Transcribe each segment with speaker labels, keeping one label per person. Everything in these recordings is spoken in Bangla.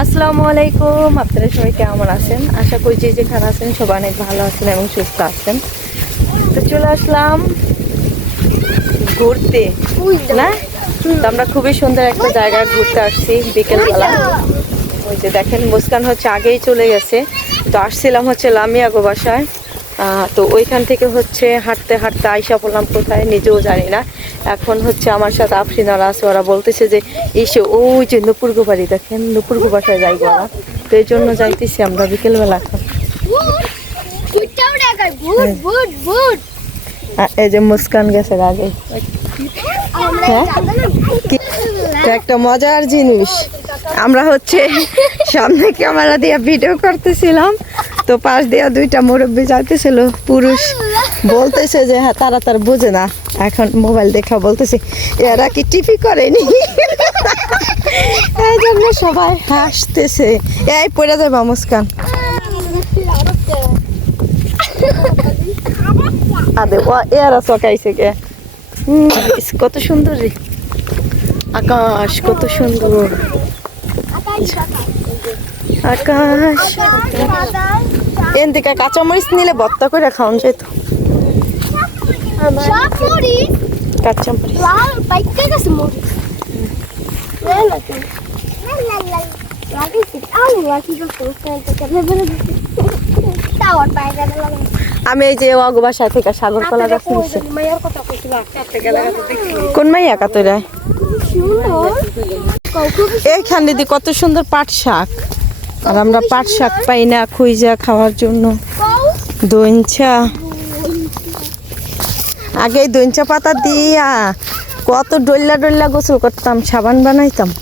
Speaker 1: আসসালামু আলাইকুম আপনারা সবাই কেমন আছেন? আশা করি যে যেখানে আছেন সবাই অনেক ভালো আছেন এবং সুস্থ আছেন। তো চলে আসলাম ঘুরতে না? তো আমরা খুবই সুন্দর একটা জায়গায় ঘুরতে আসছি বিকেলবেলা। ওই যে দেখেন মুস্কান হচ্ছে আগেই চলে গেছে। তো আসছিলাম হচ্ছে লামিয়া বাসায়। আহ, তো ওইখান থেকে হচ্ছে হাঁটতে হাঁটতে আইসা পড়লাম কোথায় নিজেও জানি না। এখন হচ্ছে আমার সাথে আফরিনারা আছে ওরা বলতেছে যে এসে ওই যে নুপুরগো বাড়ি দেখেন নুপুরগো বাসায় যাই ওরা তো এই জন্য যাইতেছি আমরা বিকেলবেলা এখন। আহ, এই যে মুস্কান গেছে আগে হ্যাঁ? একটা মজার জিনিস। আমরা হচ্ছে সামনে ক্যামেরা দিয়ে ভিডিও করতেছিলাম। তো পাশ দিয়ে দুইটা মুরব্বী যাইতেছিল, পুরুষ বলতেছে যে হ্যাঁ তারা তার বোঝে না। এখন মোবাইল দেখা বলতেছে, এরা কি টিপি করেনি? এই জন্য সবাই হাসতেছে। এই পড়ে যাবে মুস্কান আদে, ও চকাইছে কত সুন্দর রে। আকাশ, কত সুন্দর। আকাশ। এন থেকে কাঁচামরিচ নিলে ভর্তা করে খাওয়ান যেত আমি এই যে অগ বাসা থেকে সাগর কলা গাছ
Speaker 2: কথা
Speaker 1: কোন মাইয়া কাতরায় এইখান দিদি কত সুন্দর পাট শাক। আর আমরা পাট শাক পাই না খুঁজা খাওয়ার জন্য। দইঞ্চা আগে এই দইঞ্চা পাতা দিয়া কত ডল্লা ডল্লা গোসল করতাম সাবান বানাইতাম।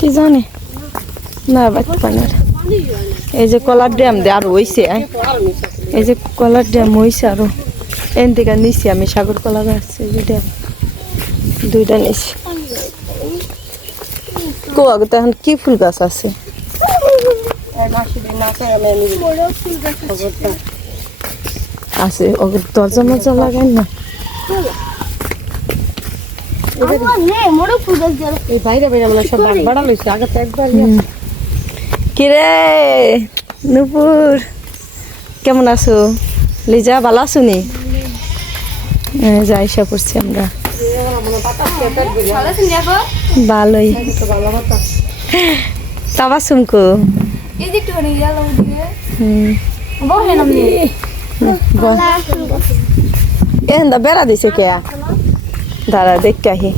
Speaker 3: কি
Speaker 1: জানে? না বাদ পানির এই যে কলার ড্যাম দিয়ে আরও হইছে। এই যে কলার ড্যাম হইছে আরও। এন থেকে নিছি আমি সাগর কলা গাছ এই যে ড্যাম। দুইটা নিছি। কো আগে এখন কি ফুল গাছ আছে? আছে ওকে দরজা মরজা লাগাই না?
Speaker 3: এই বাইরে বাইরে সব বাড়া লইছে আগে তো একবার
Speaker 1: কিরে? নুপুর, কেমন আছো? লিজা, ভালো আছো নি? যাই এসে পড়ছি আমরা। ভালোই। হুম।
Speaker 2: বহেন
Speaker 1: এন্দা বেড়া দিছে কে? দাঁড়া, দেখ আহি।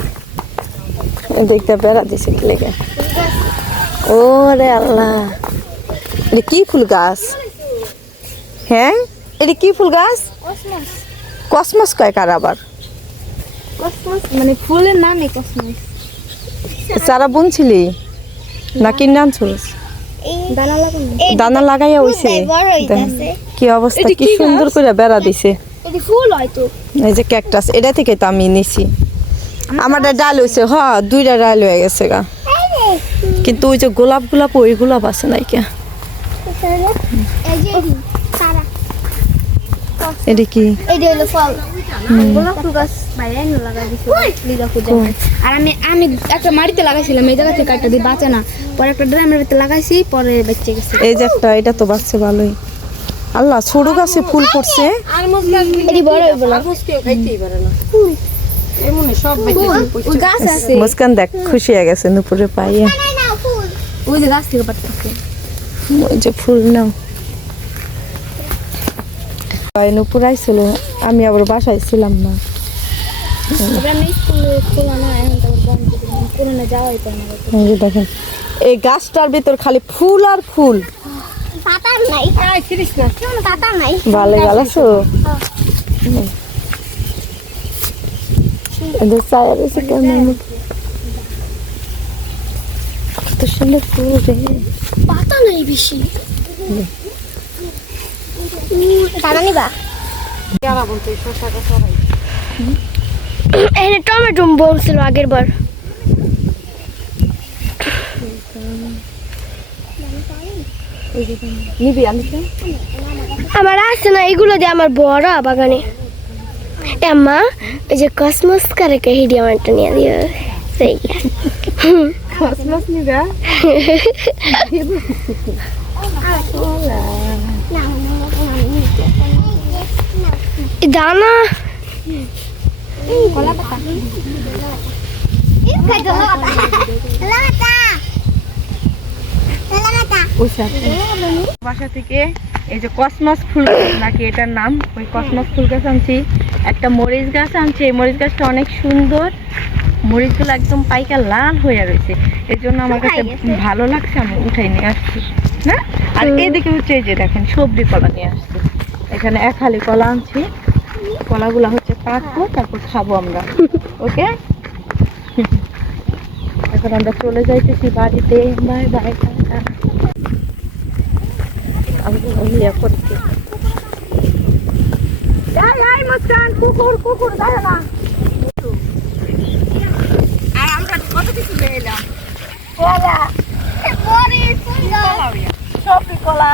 Speaker 1: দেখতে বেড়া দিছে কি লেগে? ও রে আল্লাহ। এটা কি ফুল গাছ? হ্যাঁ? এটা কি ফুল গাছ?
Speaker 2: কসমস।
Speaker 1: কয় কার আবার?
Speaker 2: মানে ফুলের নামই কসমস।
Speaker 1: চারা বুনছিলি? না। কিনে আনছিস?
Speaker 2: দানা
Speaker 1: দানা লাগাইয়া হইছে
Speaker 2: বড়
Speaker 1: কি অবস্থা কি সুন্দর করে বেড়া দিছে। এই যে ক্যাকটাস এটা থেকে তো আমি নিছি। আমার ডাল হয়েছে হ দুইটা ডাল হয়ে গেছে গা। কিন্তু ওই যে গোলাপ গোলাপ ওই গোলাপ আছে নাই কে এটা
Speaker 2: হলো ফল গোলাপ গাছ বাইরে আর আমি আমি একটা মাটিতে লাগাইছিলাম এই জায়গা থেকে একটা দিয়ে বাঁচে না। পরে একটা ড্রামের ভিতরে লাগাইছি পরে বেঁচে গেছে।
Speaker 1: এই যে একটা এটা তো বাচ্চা ভালোই। আল্লাহ ছোট গাছে ফুল পড়ছে।
Speaker 3: আর
Speaker 2: বড়
Speaker 1: মুস্কান দেখ খুশি হয়ে গেছে নুপুরে পাইয়া।
Speaker 2: ওই যে গাছ থেকে পাঠাচ্ছে
Speaker 1: ওই যে ফুল নাও। নুপুর আইছিল আমি আবার বাসায় ছিলাম না। দেখেন এই গাছটার ভিতর খালি ফুল আর ফুল।
Speaker 2: পাতা নাই।
Speaker 3: আয় ছিড়িস না।
Speaker 2: পাতা নাই।
Speaker 1: ভালো ভালো আছো। এদের ছায়া রয়েছে কেমন কত সুন্দর ফুল রে
Speaker 2: পাতা নাই বেশি। দানা নিবা? এখানে টমেটো বলছিল আগের বার।
Speaker 4: আমার আছে না এগুলো দিয়ে আমার বড় বাগানে। এম্মা ওই যে কসমস করে কে হিডি আমারটা নিয়ে দিও। সেই।
Speaker 1: কসমস নিবা
Speaker 4: দানা।
Speaker 1: বাসা থেকে এই যে কসমস ফুল নাকি এটার নাম? ওই কসমস ফুল গাছ আনছি। একটা মরিচ গাছ আনছে এই মরিচ গাছটা অনেক সুন্দর মরিচ মরিচগুলো একদম পাইকা লাল হয়ে রয়েছে এর জন্য আমার কাছে ভালো লাগছে আমি উঠাই নিয়ে আসছি না আর এদিকে হচ্ছে এই যে দেখেন সবজি কলা নিয়ে আসছি এখানে এক হালি কলা আনছি কলাগুলো হচ্ছে পাকবো তারপর খাব আমরা ওকে এখন আমরা চলে যাইতেছি বাড়িতে বাই বাই ইয়ে করছি মুস্কান, কুকুর কুকুর দাঁড়া না। আর আমরা কত কিছু সবজি কলা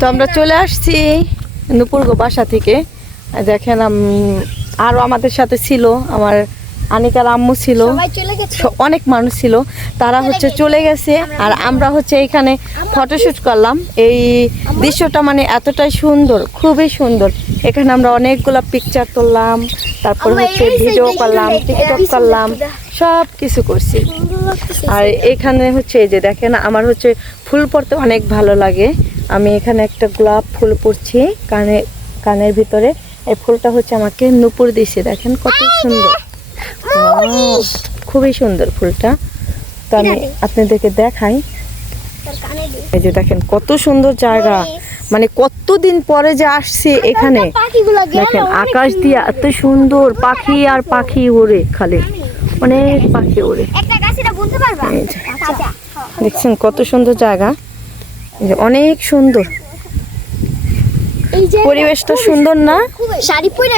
Speaker 1: তো আমরা চলে আসছি নুপুরগো বাসা থেকে। দেখেন আরও আমাদের সাথে ছিল। আমার আনিকার আম্মু ছিল।
Speaker 4: চলে গেছে?
Speaker 1: অনেক মানুষ ছিল। তারা হচ্ছে চলে গেছে আর আমরা হচ্ছে এখানে ফটোশ্যুট করলাম। এই দৃশ্যটা মানে এতটাই সুন্দর খুবই সুন্দর। এখানে আমরা অনেকগুলা পিকচার তুললাম তারপর হচ্ছে ভিডিও করলাম টিকটক করলাম সব কিছু করছি। আর এখানে হচ্ছে এই যে দেখেন আমার হচ্ছে ফুল পড়তে অনেক ভালো লাগে। আমি এখানে একটা গোলাপ ফুল পড়ছি কানে কানের ভিতরে। এই ফুলটা হচ্ছে আমাকে নুপুর দিছে দেখেন কত সুন্দর। খুবই সুন্দর ফুলটা। তো আমি আপনাদেরকে দেখাই। এই যে দেখেন কত সুন্দর জায়গা। মানে কতদিন পরে যে আসছে এখানে। দেখেন আকাশ দিয়ে এত সুন্দর পাখি আর পাখি ওরে খালি। অনেক পাখি এই যে,
Speaker 4: আচ্ছা
Speaker 1: দেখছেন কত সুন্দর জায়গা। যে অনেক সুন্দর। পরিবেশটা সুন্দর না?
Speaker 4: শাড়ি পরে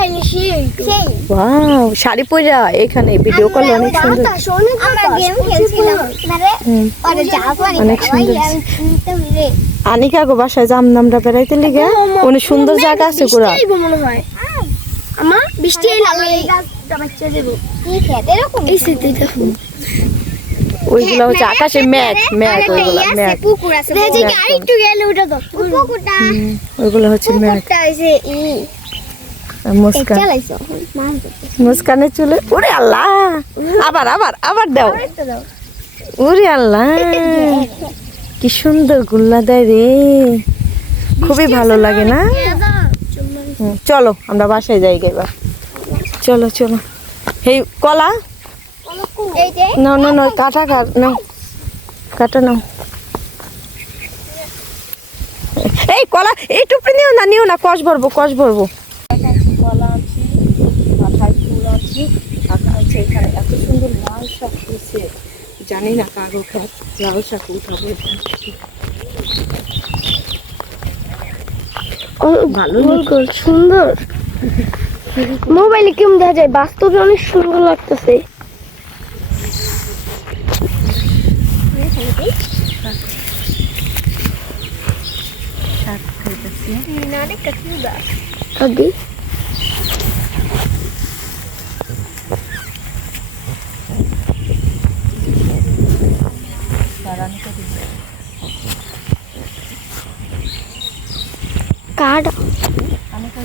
Speaker 1: ওয়াও শাড়ি পরে এখানে ভিডিও কল অনেক সুন্দর।
Speaker 4: আমরা গেম খেলছিলাম। মানে পরে যা
Speaker 1: অনেক সুন্দর। আনিকা গো বাসায় যাম আমরা বেড়াইতে লিগে। অনেক সুন্দর জায়গা আছে ঘোরা
Speaker 4: মনে হয়। আমার বৃষ্টি কি খেতে এরকম। এই সেটি দেখুন
Speaker 1: ওইগুলো হচ্ছে আকাশে মেঘ মেঘ ওইগুলো মেঘ
Speaker 4: পুকুর আছে দেখি কি আরেকটু গেলে ওটা তো পুকুরটা।
Speaker 1: ওইগুলো হচ্ছে আর মুস্কান। চলে ওরে আল্লাহ! আবার আবার আবার দাও।
Speaker 4: দাও।
Speaker 1: ওরে আল্লাহ! কি সুন্দর গুল্লা দেয় রে। খুবই ভালো লাগে না? চলো আমরা বাসায় যাই এবার। চলো চলো। এই কলা? না না কাটা কাট নাও। কাটা নাও। এই কলা এই টুপি নিও না নিও না কষ ভরবো কষ ভরবো। কলা আছি মাথায় ফুল আছে আর হচ্ছে এখানে এত সুন্দর লাল শাক হয়েছে জানি না কারও খাত লাল শাক উঠাবো ভালো
Speaker 4: গোল গোল সুন্দর। মোবাইলে কেমন দেখা যায়? বাস্তবে অনেক সুন্দর লাগতেছে।
Speaker 1: শাক খাইতেছি
Speaker 4: আদি কাঠ
Speaker 1: আমাদের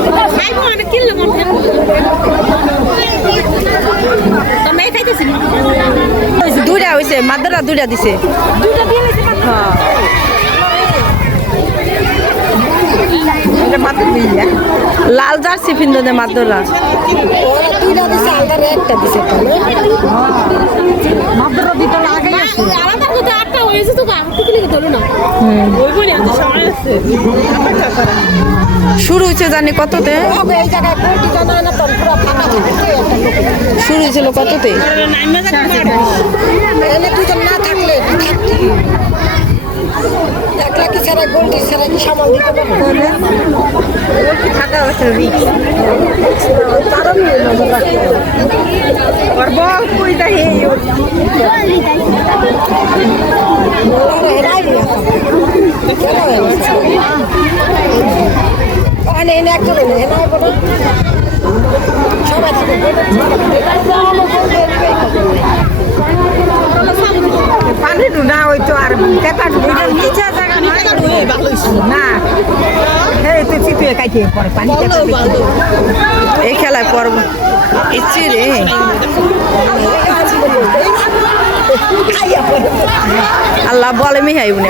Speaker 3: বেশি দূর লাগে দুইজনের
Speaker 1: দুইটা হয়েছে মাদ্রা দুইটা দিছে। হ্যাঁ। এটা মাত্র দুইটা। লাল জার্সি ফিন্দে দে মাদ্রা
Speaker 3: মাত্র ভিতরে আগেই আছে।
Speaker 1: শুরু হয়েছে জানি কততে? শুরু হয়েছিল কততে
Speaker 3: এনে দুজন না থাকলে থাকতি একলা কি ছাড়া গোলটি ছাড়া কি সামাল দিতে পারবে
Speaker 1: থাকা হচ্ছে রিক্স। আর বল কই দেখে?
Speaker 3: ওখানে এনে একটা হেরাই বলো। সবাই
Speaker 5: পানি না ওই তো আর পেপার নিচে জায়গা না এই তো চিপিয়ে কাটিয়ে পরে পানি
Speaker 1: এই খেলায় পর্ব ইচ্ছে রে আল্লাহ বলে মিহাই উনি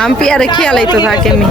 Speaker 1: আম্পিয়ারে খেয়ালাইতো থাকে আমি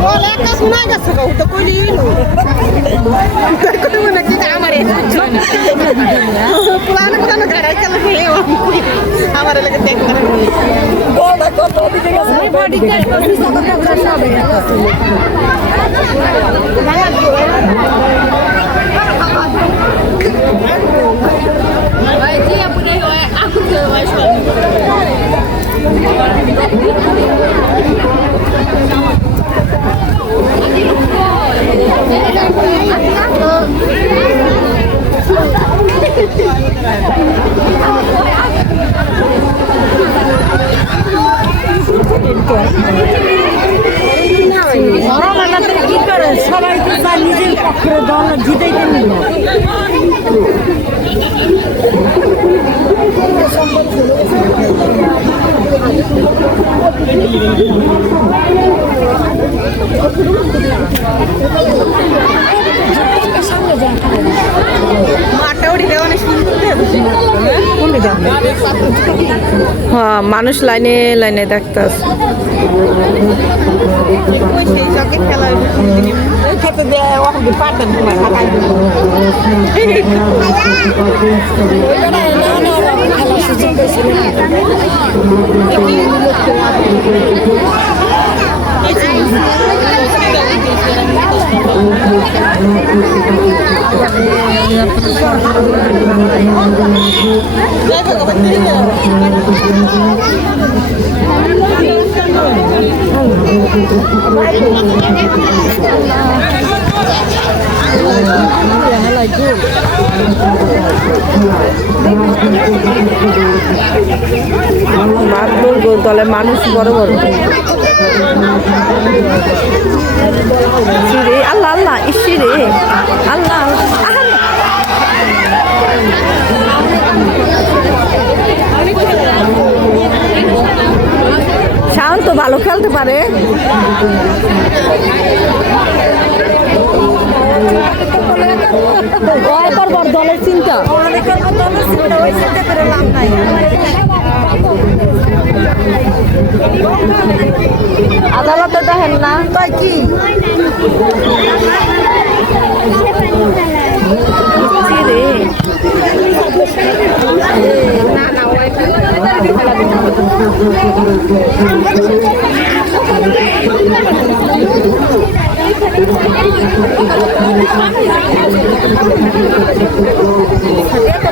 Speaker 5: কি করে সবাই তো তার নিজের পক্ষে দল জিতাইতে নিল
Speaker 1: হ্যাঁ মানুষ লাইনে লাইনে দেখতে আছে।
Speaker 5: এই খেতে যে ওখানে পারতেন তোমার খাতায়
Speaker 1: মারধর দলে মানুষ বড় বড়। ইসি রে আল্লাহ আল্লাহ ইসি রে আল্লাহ। শাওন তো ভালো খেলতে পারে। দলের চিন্তা। আদালতে দেখেন না তাই কি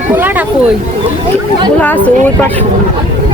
Speaker 1: Pula na foi. Pula azul, baixou.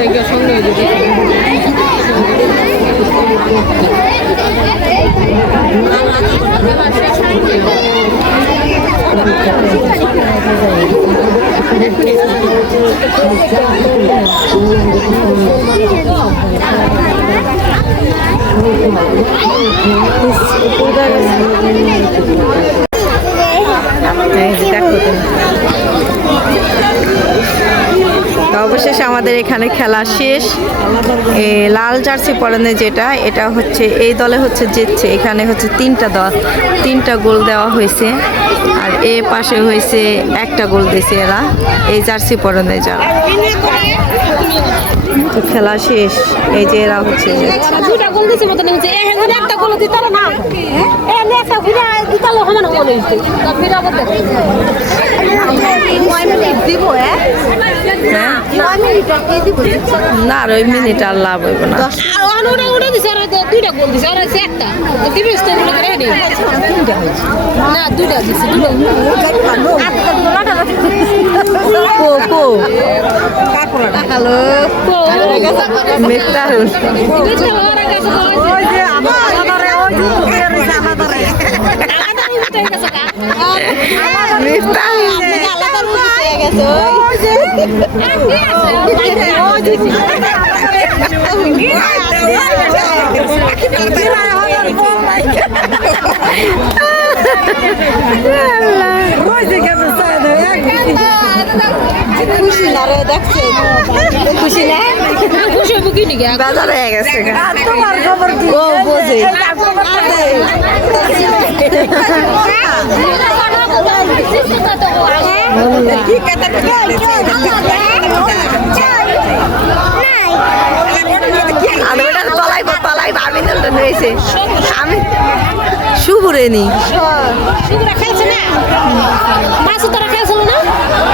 Speaker 1: দেখো তুমি। তো অবশেষে আমাদের এখানে খেলা শেষ। লাল জার্সি পরানে যেটা, এটা হচ্ছে, এই দলে হচ্ছে জিতছে। এখানে হচ্ছে তিনটা দল, তিনটা গোল দেওয়া হয়েছে। আর এ পাশে হয়েছে একটা গোল দিয়েছে এরা, এই জার্সি পরানে যারা। তো খেলা শেষ, এই যে এরা হচ্ছে
Speaker 3: দিতাল সমান গোল হইছে তা ফিরা বলতে দিব
Speaker 1: হ্যাঁ না। আর ওই মিনিট আর লাভ হইব না।
Speaker 3: দুইটা গোল দিছে আর একটা। নি দুইটা দিছে
Speaker 1: কো কো
Speaker 3: হ্যালো আমার ওই যে
Speaker 1: মিফতাহুল খুশি না
Speaker 3: খুশি হইব কি নিকে
Speaker 1: বাজার হয়ে গেছে ও বোঝে আমি ওটার তলাই তলাই আমি আমি শুভুরেনি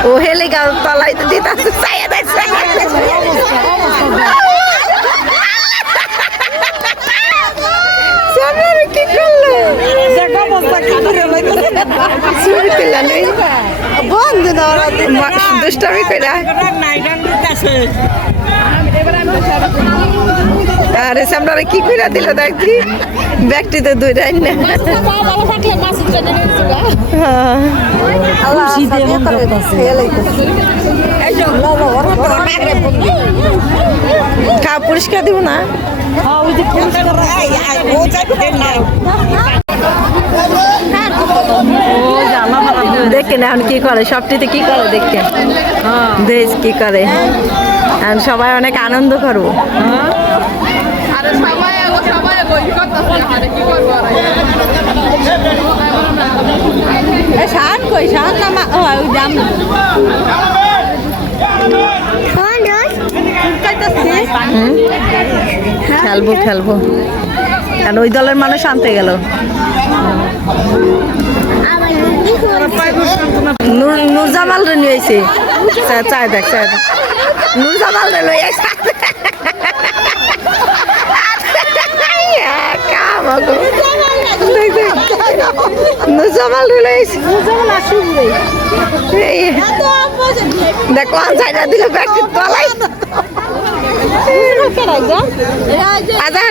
Speaker 1: ও হেলে গাল তলাই তো দিতে চাইয়া সামনে কি করল? ছবি তুলা নেই। দুষ্টামি করে আরে সামনে কি করে দিল দেখছি ব্যক্তিতে দুই রাইন না খা পুরস্কার দিব না? দেখেন এখন কি করে সবটিতে কি করে দেখেন? দেশ কি করে? এখন সবাই অনেক আনন্দ করব। শান কই? শান নামা ওই দাম খেলব খেলব। কারণ ওই দলের মানুষ আনতে গেল। নূরজামাল রে নিয়ে আইছে। চায় দেখ চায় দেখ। নূরজামাল রে লই দেখ কোন সাইডা দিল ব্যাগটি তলাই আজার